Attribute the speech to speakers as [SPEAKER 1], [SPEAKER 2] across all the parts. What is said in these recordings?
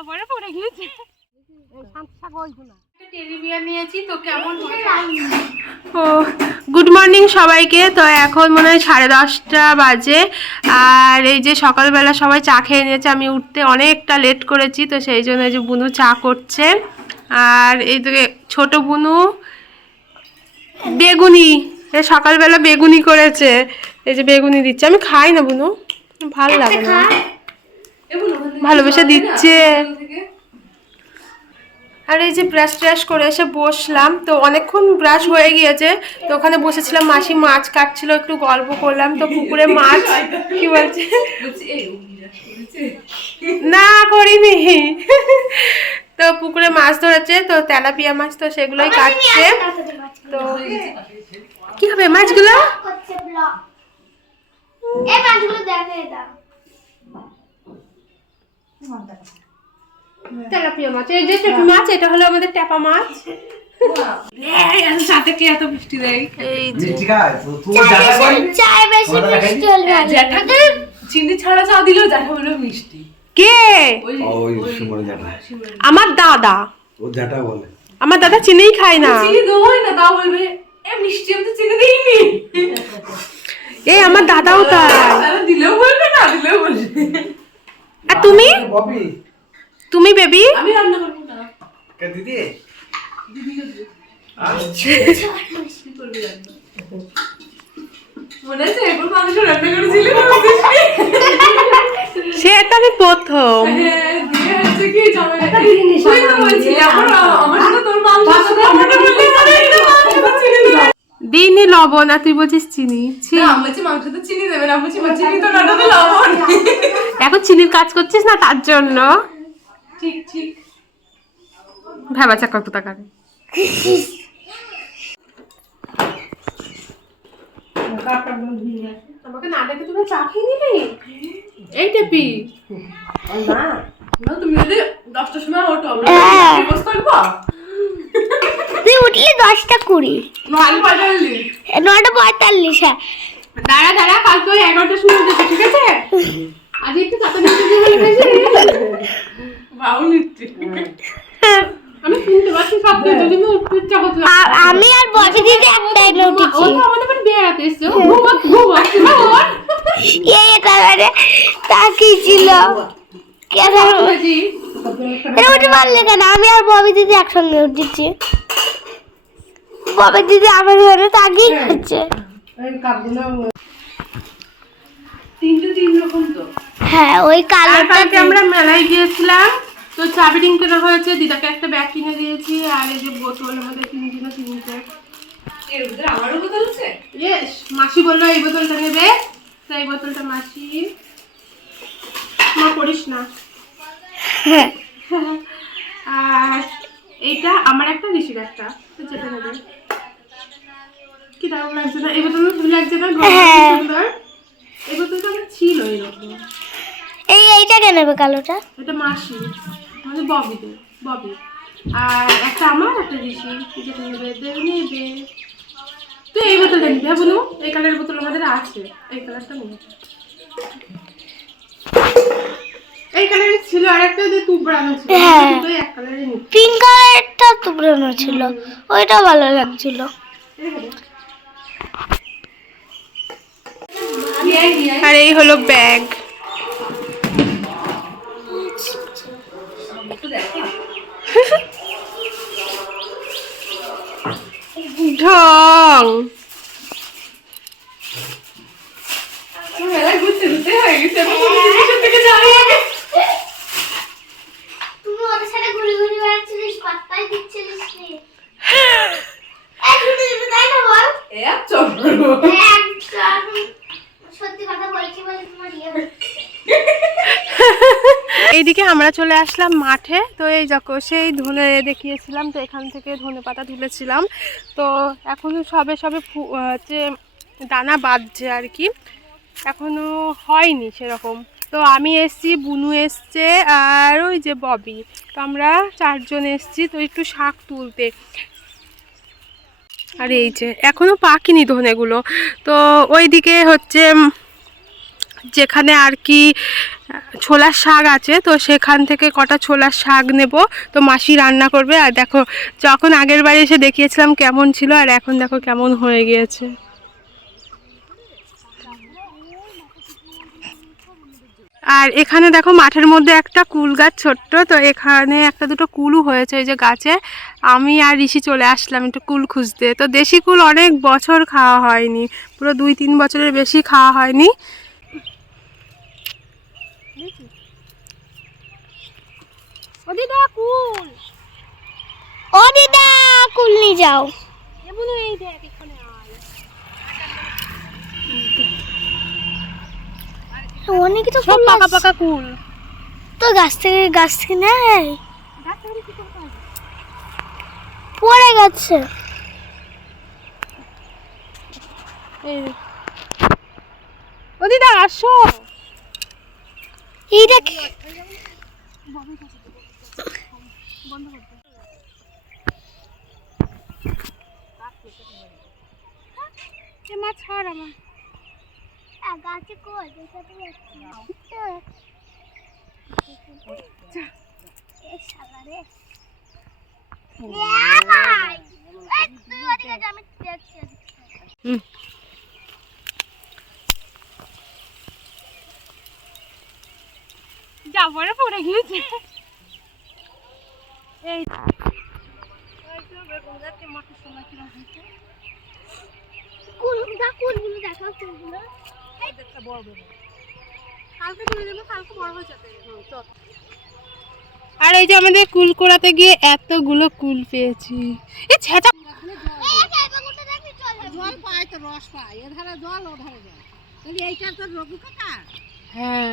[SPEAKER 1] কাপড়ে পড়ে গিয়েছে টেলিভিশন নিয়েছি তো কেমন ও গুড মর্নিং সবাইকে। তো এখন মনে হয় সাড়ে দশটা বাজে। আর এই যে সকালবেলা সবাই চা খেয়ে নিয়েছে আমি উঠতে অনেকটা লেট করেছি তো সেই জন্য এই যে বুনু চা করছে। আর এই যে ছোট বুনু বেগুনি সকালবেলা বেগুনি করেছে। এই যে বেগুনি দিচ্ছে। আমি খাই না বুনু ভালো লাগে না। ভালোবেসে দিচ্ছে। আর এই যে ব্রাশ ট্রাশ করে এসে বসলাম তো অনেকক্ষণ ব্রাশ হয়ে গিয়েছে তো ওখানে বসেছিলাম মাসি মাছ কাটছিল একটু গল্প করলাম তো পুকুরে মাছ কি বলছে? না করিনি। তো পুকুরে মাছ ধরেছে তো তেলাপিয়া মাছ তো সেগুলোই কাটছে। তো কি হবে মাছগুলো?
[SPEAKER 2] এই মাছগুলো দেখে দাও।
[SPEAKER 1] তেলাপিয়া মাছ। এই যে টেপি মাছ এটা হলো আমাদের টেপা মাছ।
[SPEAKER 3] সাথে কে এত মিষ্টি দেয়?
[SPEAKER 1] এই যে
[SPEAKER 4] মিষ্টি খায়? তো তুই জায়গা করবি
[SPEAKER 2] চায় বেশি মিষ্টি হলে
[SPEAKER 3] জ্যাঠাকে চিনি ছাড়া চা দিলেও জ্যাঠা বলে মিষ্টি।
[SPEAKER 1] কে?
[SPEAKER 3] ওই
[SPEAKER 4] ওই সুমন জাটা
[SPEAKER 1] আমার দাদা।
[SPEAKER 4] ও জাটা বলে।
[SPEAKER 1] আমার দাদা চিনিই খায় না।
[SPEAKER 3] চিনি দেবোই না তাও বলবে এ মিষ্টি আমি তো চিনি দিইনি।
[SPEAKER 1] এই আমার দাদাও তাই।
[SPEAKER 3] দিলেও বলবে না দিলেও
[SPEAKER 4] ববি?
[SPEAKER 1] তুমি বেবি?
[SPEAKER 3] আমি রান্না করব না।
[SPEAKER 4] কে দিদি?
[SPEAKER 3] মনে আছে মাংস রান্না করেছিলি
[SPEAKER 1] সে তো আমি প্রথম।
[SPEAKER 3] হ্যাঁ
[SPEAKER 1] দিইনি লবণ আর তুই বলছিস চিনি।
[SPEAKER 3] না আমি বলছি মাংস তো চিনি দেবে না আমি বলছি চিনি তো না তো লবণ।
[SPEAKER 1] এখন চিনির কাজ করছিস না তার জন্য?
[SPEAKER 3] ঠিক
[SPEAKER 1] কত টাকা? আমাকে না ডেকে তুমি চা খেয়ে নিবি এই টেপি।
[SPEAKER 3] না। তুমি যদি দশটার সময় ওঠো আমরা
[SPEAKER 2] হ্যাঁ। তুই উঠলি দশটা কুড়ি।
[SPEAKER 3] পঁয়তাল্লিশ।
[SPEAKER 2] নটা পঁয়তাল্লিশ হ্যাঁ।
[SPEAKER 1] দাঁড়া দাঁড়া কালকে ওই এগারোটার সময় ঠিক আছে আজ একটু তাড়াতাড়ি উঠে দিয়ে গেছি।
[SPEAKER 3] বাউ নিচ্ছি
[SPEAKER 1] আমি শুনতে পাচ্ছি সব কিছু কিন্তু উঠতে ইচ্ছা করছে না।
[SPEAKER 2] আ- আমি আর ববি দিদি এক টাইমে
[SPEAKER 1] ও
[SPEAKER 2] উঠেছি
[SPEAKER 1] তো আমাদের বাড়ি বেড়াতে এসছে ও ঘুমা ঘুমাচ্ছে না। ওর
[SPEAKER 2] এই এটা মানে তাকিয়েছিল? কেন উঠে পারলে কেন? আমি আর ববি দিদি একসঙ্গে উঠেছি। ববি দিদি আমার ঘরে তাকিয়ে খাচ্ছে
[SPEAKER 3] তিনটে তিন রকম তো।
[SPEAKER 2] হ্যাঁ ওই
[SPEAKER 1] আর
[SPEAKER 2] কালোটা
[SPEAKER 1] কালকে আমরা মেলায় গিয়েছিলাম। তো চাবি রিং কেনা হয়েছে দিদাকে একটা ব্যাগ কিনে দিয়েছি আর এই যে বোতল আমাদের তিনজনে তিনটে।
[SPEAKER 3] এর ভিতরে আমারও বোতল আছে?
[SPEAKER 1] ইয়েস মাসি বলল এই বোতলটা নেবে তো এই বোতলটা মাসি মা করিস না।
[SPEAKER 2] হ্যাঁ।
[SPEAKER 1] আর এইটা আমার একটা ঋষির একটা। তো যেটা নেবে। কি দারুণ লাগছে না? এই বোতলটা তুমি লাগছে না?
[SPEAKER 2] হ্যাঁ।
[SPEAKER 1] সুন্দর। এই বোতলটা আমার ছিল এরকম
[SPEAKER 2] এই এইটা কে নেবে কালোটা?
[SPEAKER 1] এটা মাসি মানে ববিদের ববি। আর একটা আমার একটা ঋষি। যেটা নেবে দেবে নেবে। তো এই বোতলটা নিবি হ্যাঁ বলু এই কালারের বোতল আমাদের আছে। এই কালারটা নেবে এই কালারের ছিল আর একটা যে তুবড়ানো ছিল।
[SPEAKER 2] হ্যাঁ।
[SPEAKER 1] এক কালারের
[SPEAKER 2] পিঙ্ক কালারটা তুবড়ানো ছিল। ওইটা ভালো লাগছিল।
[SPEAKER 1] আর এই হলো ব্যাগ।
[SPEAKER 3] এ আর চলো
[SPEAKER 2] একদম সত্যি কথা বলছি বলে তোমার ইয়ে হচ্ছে।
[SPEAKER 1] এইদিকে আমরা চলে আসলাম মাঠে। তো এই যখন সেই ধনে দেখিয়েছিলাম তো এখান থেকে ধনে পাতা তুলেছিলাম। তো এখনও সবে সবে হচ্ছে দানা বাঁধছে আর কি। এখনও হয়নি সেরকম। তো আমি এসছি, বুনু এসছে আর ওই যে ববি। তো আমরা চারজন এসছি, তো একটু শাক তুলতে। আর এই যে এখনও পাকিনি ধনেগুলো। তো ওইদিকে হচ্ছে, যেখানে আর কি ছোলার শাক আছে, তো সেখান থেকে কটা ছোলার শাক নেব। তো মাসি রান্না করবে, আর দেখো, যখন আগের বাড়ি এসে দেখিয়েছিলাম কেমন ছিল, আর এখন দেখো কেমন হয়ে গিয়েছে। আর এখানে দেখো মাঠের মধ্যে একটা কুল গাছ ছোট্ট, তো এখানে একটা দুটো কুলও হয়েছে ওই যে গাছে। আমি আর ঋষি চলে আসলাম একটু কুল খুঁজতে। তো দেশি কুল অনেক বছর খাওয়া হয়নি, পুরো দুই তিন বছরের বেশি খাওয়া হয়নি। ও দিদা কুল।
[SPEAKER 2] ও দিদা কুল নিয়ে যাও।
[SPEAKER 1] এমন এই দেখ এখানে আয়।
[SPEAKER 2] অনেক তো
[SPEAKER 1] সব পাকা পাকা কুল।
[SPEAKER 2] তো গাছ থেকে গাছ থেকে নেই পড়ে গেছে।
[SPEAKER 1] এই ও দিদা আসো।
[SPEAKER 2] এইটা কি?
[SPEAKER 1] এ মা ছাড় আমার।
[SPEAKER 2] গাছে কই? দেখাতে যাচ্ছি। এ শালা রে। এ ভাই, এই
[SPEAKER 1] কালকে তুলে দেবো কালকে বড় হয়ে যাবে। আর এই যে আমাদের কুল কোড়াতে গিয়ে এতগুলো কুল পেয়েছি। এ ছেঁচা
[SPEAKER 3] জল পায় তো রস পায়। এ ধারে জল ও ধারে জল। তাহলে এইটা তো রঘু কাকা
[SPEAKER 1] হ্যাঁ।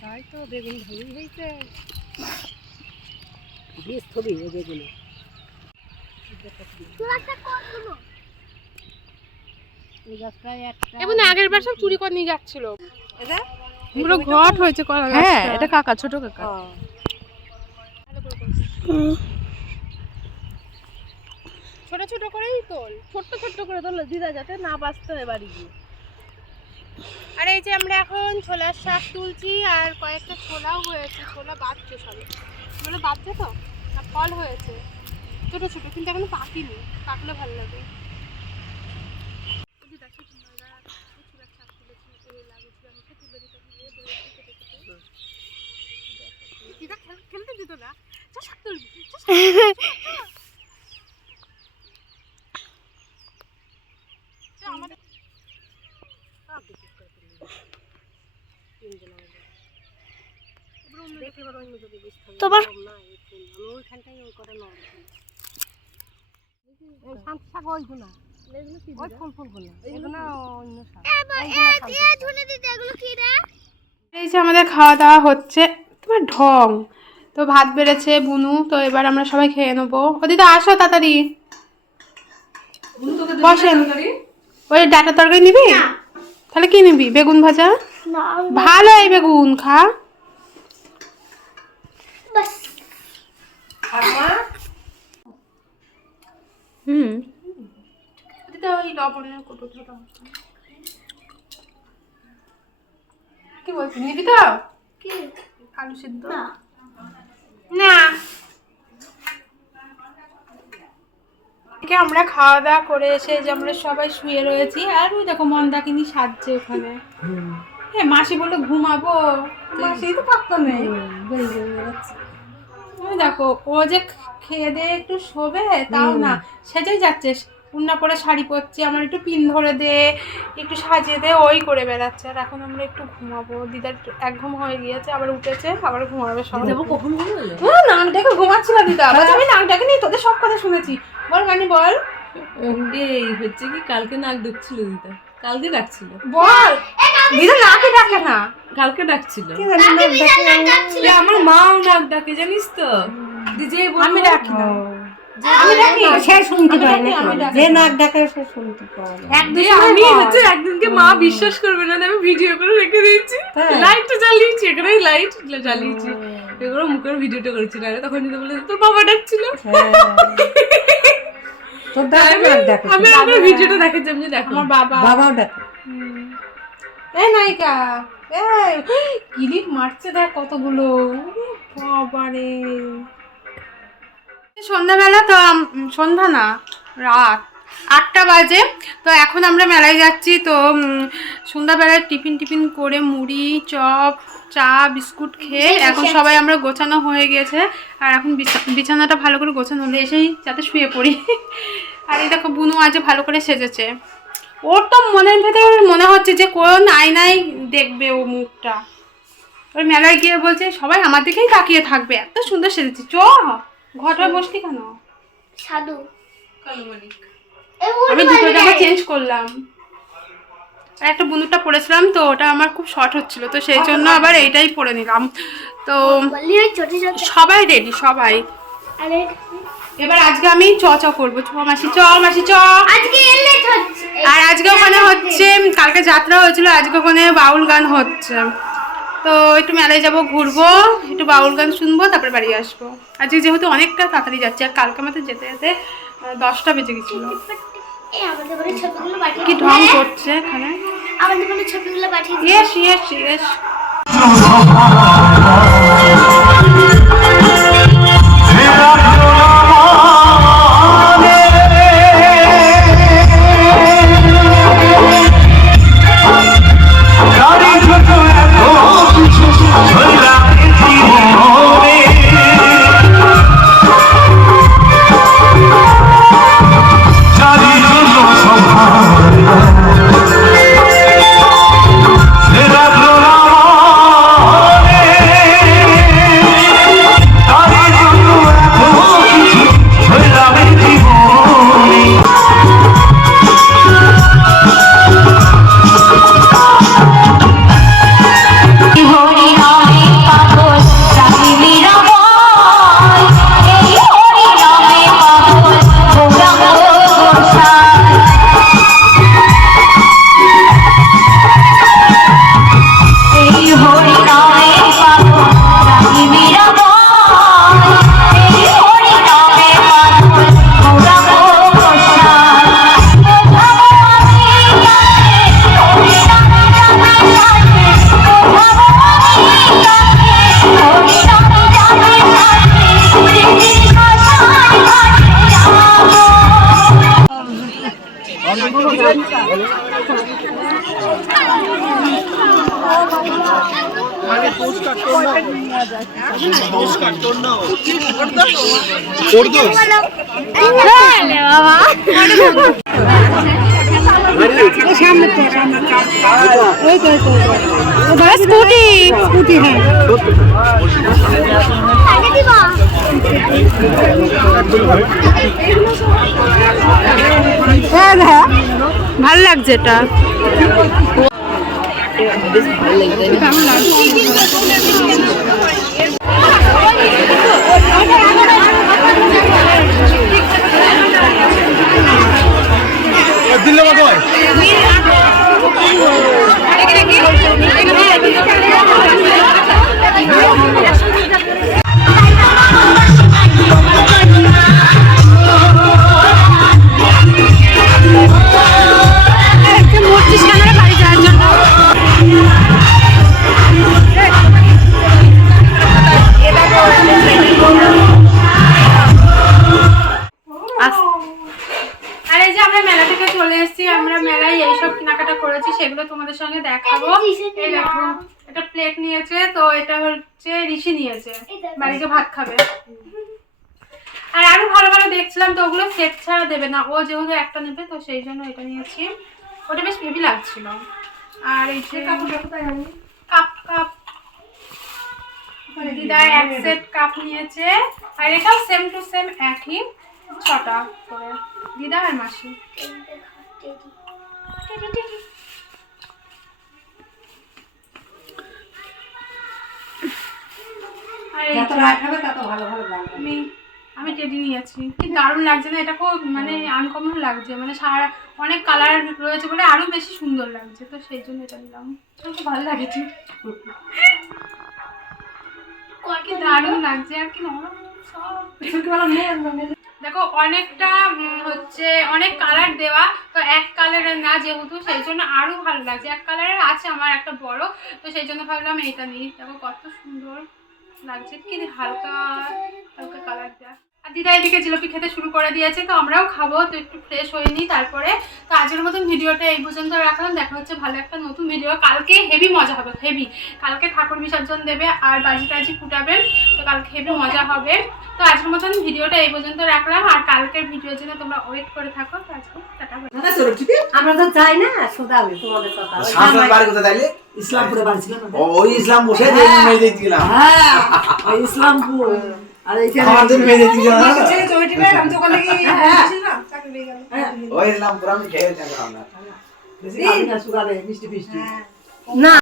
[SPEAKER 3] তাই তো বেগুন ভালোই হয়েছে। বেশ ছবি ও বেগুনে
[SPEAKER 2] তোরাটা কোনগুলো
[SPEAKER 3] এই গাছটায় একটা
[SPEAKER 1] এবং আগের বার সব চুরি করে নিয়ে যাচ্ছিল। পুরো ঘট হয়েছে কলা
[SPEAKER 3] হ্যাঁ এটা কাকা ছোট কাকা।
[SPEAKER 1] ছোট ছোট করেই তোল।
[SPEAKER 3] ছোট্ট ছোট্ট করে তোল দিদা যাতে না বাঁচতে হয় বাড়ি গিয়ে।
[SPEAKER 1] আর এই যে আমরা এখন ছোলার শাক তুলছি আর কয়েকটা ছোলাও হয়েছে, ছোলা বাঁচছে সবে। মানে বাঁচছে তো? না ফল হয়েছে। ছোট ছোট, কিন্তু এখনও পাকিনি। পাকলে ভালো লাগে। এই যে দেখো তোমরা, এই ছোলার শাক তুলেছি, এই লাগিয়েছি, আমাকে তুলে দিতে দিয়ে বলেছি কেটে কেটে। দেখো। দিদা খেল- খেলতে দিত না চল শাক তুলবি চল শাক তুলবি, চল, চল। চল, আমাদের
[SPEAKER 3] দেখতে পারো অন্য যদি বুঝতে হবে
[SPEAKER 2] তোমার
[SPEAKER 3] না এই ফুল আমি ওইখানটাই ওই কটা নড় এই শান্তি শাক ওইগুলো ওই ফুল ফুলগুলো এগুলো অন্য শাক
[SPEAKER 2] এ ধুনে দিতে এগুলো কি রে?
[SPEAKER 1] এই যে আমাদের খাওয়া দাওয়া হচ্ছে তোমার ঢং। তো ভাত বেড়েছে বুনু তো এবার আমরা সবাই খেয়ে নেব। ও দিদা আসো তাড়াতাড়ি। বসেন। ওই ডাটা তরকারি নিবি? তাহলে কি নিবি বেগুন ভাজা? ভালো এই বেগুন খা
[SPEAKER 2] বাস
[SPEAKER 1] হুম। দিদা ওই লবণের কোটোটা কি বলছিস নিবি তো
[SPEAKER 2] কি?
[SPEAKER 1] আলু সিদ্ধ?
[SPEAKER 2] না।
[SPEAKER 1] না। আমরা খাওয়া দাওয়া করে এসে যে আমরা সবাই শুয়ে রয়েছি আর ওই দেখো মন্দাকিনি সাজছে ওখানে। হ্যাঁ মাসি বলে ঘুমাবো? মাসি তো পাত্তা নেই। ওই দেখো ও যে খেয়ে দিয়ে একটু শোবে তাও না। সেজেই যাচ্ছে। উন্না পরে শাড়ি পরছে আমার একটু পিন ধরে দে একটু সাজিয়ে দে ওই করে বেড়াচ্ছে। আর এখন আমরা একটু ঘুমাবো। দিদার একটু এক ঘুম হয়ে গিয়েছে আবার উঠেছে আবার ঘুমাবে সবাই
[SPEAKER 3] কখন ঘুমালো?
[SPEAKER 1] হ্যাঁ নাক ডেকে ঘুমাচ্ছিল দিদা। বলছে আমি নাক ডাকে নিয়ে তোদের সব কথা শুনেছি। বল মানে বল।
[SPEAKER 3] এই হচ্ছে কি কালকে নাক ডাকছিল দিদা। কালকে ডাকছিল।
[SPEAKER 1] বল। দিদা নাকে ডাকে না।
[SPEAKER 3] কালকে ডাকছিল। আমার মাও নাক ডাকে জানিস তো? দিজে
[SPEAKER 1] আমি ডাকি না।
[SPEAKER 3] আমি ডাকি
[SPEAKER 5] সে শুনতে
[SPEAKER 1] আমি
[SPEAKER 5] পায় না যে নাক ডাকে সে শুনতে পায়
[SPEAKER 3] একদিন আমি হচ্ছে একদিনকে মা বিশ্বাস করবে না আমি ভিডিও করে রেখে দিয়েছি? লাইটটা জ্বালিয়েছি এখানেই লাইট জ্বালিয়েছি। এগুলো মুখের ভিডিওটা করেছি না তখন দিদি বলে তোর বাবা ডাকছিল।
[SPEAKER 5] হ্যাঁ। তোর দাদা ডাকে।
[SPEAKER 3] আমি আমার ভিডিওটা দেখাচ্ছি আমি দেখো।
[SPEAKER 1] আমার বাবা।
[SPEAKER 5] বাবাও ডাকে।
[SPEAKER 1] এই নায়িকা এই কিলিপ মারছে দেখ কতগুলো। বাবারে। সন্ধ্যাবেলা তো সন্ধ্যা না রাত আটটা বাজে। তো এখন আমরা মেলায় যাচ্ছি তো সন্ধ্যাবেলায় টিফিন টিফিন করে মুড়ি চপ চা বিস্কুট খেয়ে এখন সবাই আমরা গোছানো হয়ে গেছে। আর এখন বিছা- বিছানাটা ভালো করে গোছানো হলে এসেই যাতে শুয়ে পড়ি। আর এই দেখো বুনু আজ ভালো করে সেজেছে। ওর তো মনের ভেতর মনে হচ্ছে যে কোন আয়নায় দেখবে ও মুখটা। ওই মেলায় গিয়ে বলছে সবাই আমার দিকেই তাকিয়ে থাকবে এত সুন্দর সেজেছি। চ ঘরটায় বসলি কেন?
[SPEAKER 2] সাধু।
[SPEAKER 1] আমি দুটো জামা চেঞ্জ করলাম। আর একটা বুনুরটা পরেছিলাম তো ওটা আমার খুব শর্ট হচ্ছিল তো সেই জন্য আবার এইটাই পরে নিলাম। তো সবাই রেডি সবাই।
[SPEAKER 2] আরে
[SPEAKER 1] এবার আজকে আমি চ চ করব। চ মাসি চ মাসি চ।
[SPEAKER 2] আজকে এলে
[SPEAKER 1] আর আজকে ওখানে হচ্ছে কালকে যাত্রা হয়েছিল আজকে ওখানে বাউল গান হচ্ছে। তো একটু মেলায় যাব ঘুরবো একটু বাউল গান শুনব তারপরে বাড়ি আসব। আজকে যেহেতু অনেকটা তাড়াতাড়ি যাচ্ছি আর কালকে আমাদের যেতে যেতে দশটা বেজে গেছিল। কি ঢং করছে এখানে?
[SPEAKER 2] আমাদের বলে ছবিগুলো পাঠিয়ে
[SPEAKER 1] yes yes yes. Scooty scooty হ্যাঁ ভালো লাগছে এটা
[SPEAKER 4] দিলে
[SPEAKER 1] ভাত খাবে। আর আরও ভালো ভালো দেখছিলাম তো ওগুলো সেট ছাড়া দেবে না। ও যেহেতু একটা নেবে তো সেই জন্য এটা নিয়েছি। ওটা বেশ হেভি লাগছিল। আর এই যে কাপ কাপ দিদা এক সেট কাপ নিয়েছে। আর এটাও সেম টু সেম একই ছটা করে। দিদা আর মাসি।
[SPEAKER 5] যত রাত হবে তত ভালো ভালো গান
[SPEAKER 1] আমি আমি টেডি নিয়েছি। কি দারুণ লাগছে না এটা খুব মানে আনকমন লাগছে। মানে সারা অনেক কালার রয়েছে বলে আরও বেশি সুন্দর লাগছে। তো সেই জন্য এটা নিলাম। খুব ভালো লাগেছে কি দারুণ লাগছে আর কি নরম সব। দেখো অনেকটা হচ্ছে অনেক কালার দেওয়া তো এক কালারের না যেহেতু সেই জন্য আরও ভালো লাগছে। এক কালারের আছে আমার একটা বড় তো সেই জন্য ভাবলাম এইটা নিই। দেখো কত সুন্দর। লাগছে। কি হালকা হালকা কালার দেওয়া আর দিদা এদিকে জিলিপি খেতে শুরু করে দিয়েছে তো আমরাও খাব তো একটু ফ্রেশ হয়ে নিই তারপরে। তো আজকের মতন ভিডিওটা এই পর্যন্ত রাখলাম দেখা হচ্ছে ভালো একটা নতুন ভিডিও কালকে হেভি মজা হবে হেভি কালকে ঠাকুর বিসর্জন দেবে আর বাজি টাজি ফুটাবেন তো কালকে হেভি মজা হবে। তো আজকের মতন ভিডিওটা এই পর্যন্ত রাখলাম আর কালকের ভিডিওর জন্য তোমরা ওয়েট করে থাকো তো আজকে টাটা
[SPEAKER 5] আমরা তো চাই না শোধাবে তোমাদের কথা। ওই
[SPEAKER 6] শাসন বাড়ি কোথায় তাইলে?
[SPEAKER 7] ইসলামপুরে আর এইখানে হ্যাঁ,
[SPEAKER 6] ওই ইসলাম পুরান খেয়ে থাকলাম
[SPEAKER 7] বেশি খাবি না সুগারে মিষ্টি ফিষ্টি
[SPEAKER 5] না।